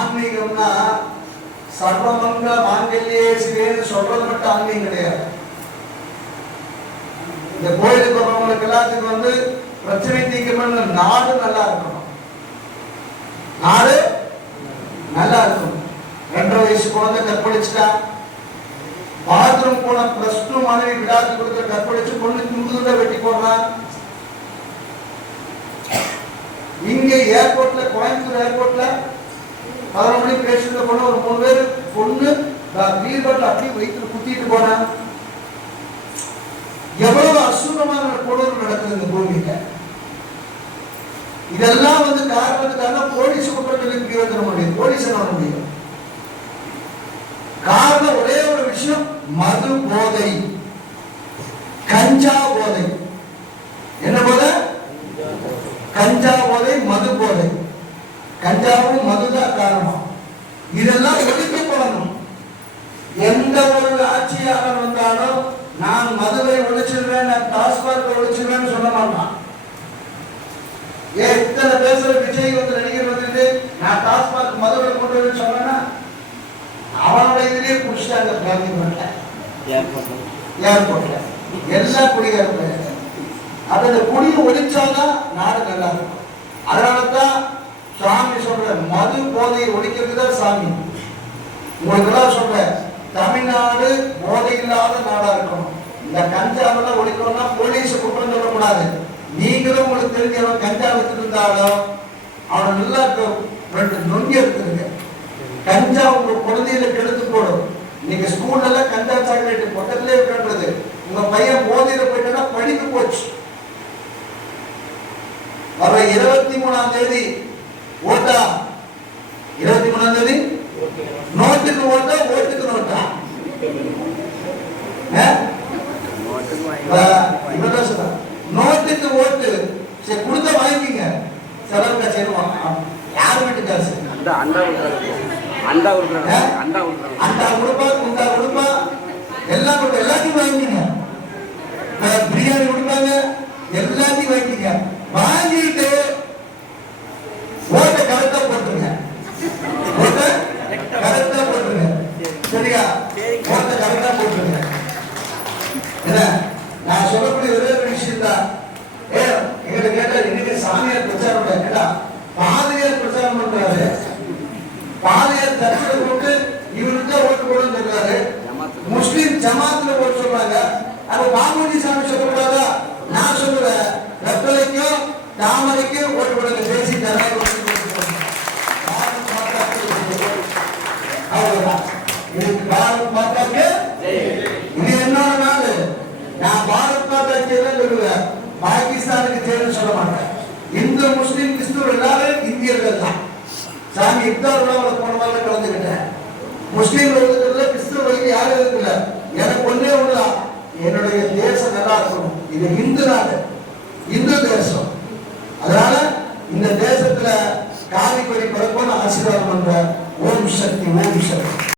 ஆன்மீகம்னா சர்வமங்க மாங்கல்யே சிவேன்னு சொல்றது மட்டும் ஆன்மீகம் கிடையாது. இந்த கோயிலுக்கு வரவங்களுக்கு எல்லாத்துக்கும் பிரச்சனை தீர்க்கணும், நாடு நல்லா இருக்கணும். நாடு நல்லா இருக்கணும். 2.5 வயசு குழந்தை கற்பழிச்சுட்டா, பாத்ரூம் போன +2 மாணவி விடாது கொடுத்த கற்பழிச்சு பொண்ணு முதுகுல வெட்டி போடுறான். இங்க ஏர்போர்ட்ல, கோயம்புத்தூர் ஏர்போர்ட்ல 11 மணிக்கு பேசிட்டு போன ஒரு 3 பேர் பொண்ணு வீர்பட்டில் அப்படியே வயிற்று குத்திட்டு போனான். எவ்வளவு அசுரமான கொடூரம் நடக்குது இந்த பூமியில. இதெல்லாம் காரணத்துக்காக போலீஸ் குற்றங்களுக்கு கீழே முடியும், போலீஸ் என்ன முடியும்? காரணம் ஒரே ஒரு விஷயம், மது போதை, கஞ்சா போதை. என்ன போதை? கஞ்சா போதை, மது போதை. கஞ்சாவும் மதுதான் காரணம். இதெல்லாம் ஒழிக்கப்படணும். எந்த ஒரு ஆட்சியாளர் வந்தாலும் நான் மதுவை ஒழிச்சிருவேன், நான் டாஸ்மாக் ஒழிச்சிருவேன் சொல்ல மாட்டான். எத்தனை பேசுற விஜய் நடிகர் நான் டாஸ்மாக் மதுவை கொண்டு வந்து சொன்னா அவனுடைய இதுலயே குடிச்சிட்டாங்க. ஏர்போர்ட்ல எல்லா குடிகாரங்க. அப்ப இந்த குடியை ஒழிச்சாதான் நாடு நல்லா இருக்கும். அதனாலதான் சாமி சொல்ற மது போதையை ஒழிக்கிறதுதான் சாமி. உங்களுக்கு சொல்ற தமிழ்நாடு போதை இல்லாத நாடா இருக்கணும். இந்த கஞ்சாவெல்லாம் ஒழிக்கணும்னா போலீஸ் குற்றம் சொல்லக்கூடாது. நீங்களும் உங்களுக்கு தெரிஞ்சவன் கஞ்சா வச்சுட்டு இருந்தாலும் அவனை நல்லா 2 நொங்கி எடுத்துருங்க. கஞ்சா உங்க குழந்தையில கெடுத்து போடும். நீங்க ஸ்கூல்ல எல்லாம் கஞ்சா சாக்லேட் பக்கத்திலே இருக்கிறது. உங்க பையன் போதையில போயிட்டா படிப்பு போச்சு. வர 23ஆம் தேதி ஓட்டா, 23ஆம் தேதி நோட்டுக்கு ஓட்டா, ஓட்டுக்கு நோட்டா. நோட்டுக்கு ஓட்டு கொடுத்த வாங்கிங்க. செலவு காசு யாரு வீட்டு காசு? அண்டா கொடுப்பா, குண்டா கொடுப்பா, எல்லாம் கொடுப்பா. எல்லாத்தையும் வாங்கிங்க. பிரியாணி கொடுப்பாங்க, எல்லாத்தையும் வாங்கிங்க. வாங்கிட்டு ஓட்ட கரெக்டா போட்டுருங்க. ஓட்ட கரெக்டா போட்டுருங்க. சரியா? ஓட்ட கரெக்டா போட்டுருங்க. என்ன நான் சொல்லக்கூடிய ஒரே ஒரு விஷயம் தான். எங்கிட்ட கேட்டா இன்னைக்கு சாமியார் பிரச்சாரம் கேட்டா பாதிரியார் பிரச்சாரம் பண்றாரு. பாதிரியார் தற்கொலை போட்டு இவருக்கு ஓட்டு போடுன்னு சொல்றாரு. முஸ்லிம் ஜமாத்துல ஓட்டு சொல்றாங்க. அப்ப பாபுஜி சாமி சொல்லக்கூடாதா? நான் சொல்லுவேன், வெப்பலைக்கும் தாமரைக்கும் ஓட்டு போடுங்க. பேசி பாரத் மாதாக்கு இது என்னோட நாடு. நான் பாரத் மாதாக்கு சொல்லுவேன், பாகிஸ்தானுக்கு சேர்ந்து சொல்ல மாட்டேன். இந்து முஸ்லிம் கிறிஸ்துவ எல்லாரும் இந்தியர்கள் தான். சாமி இப்தார் உணவுல போன மாதிரி கலந்துக்கிட்டேன். முஸ்லீம் இருக்கிறதுல கிறிஸ்துவ யாரும் இருக்குல்ல. எனக்கு ஒன்னே ஒண்ணுதான், என்னுடைய தேசம் நல்லா இருக்கணும். இது இந்து நாடு, இந்து தேசம். அதனால இந்த தேசத்துல காவி கொடி பறப்போன்னு ஆசீர்வாதம் பண்ற. ஓம் சக்தி, ஓம் சக்தி.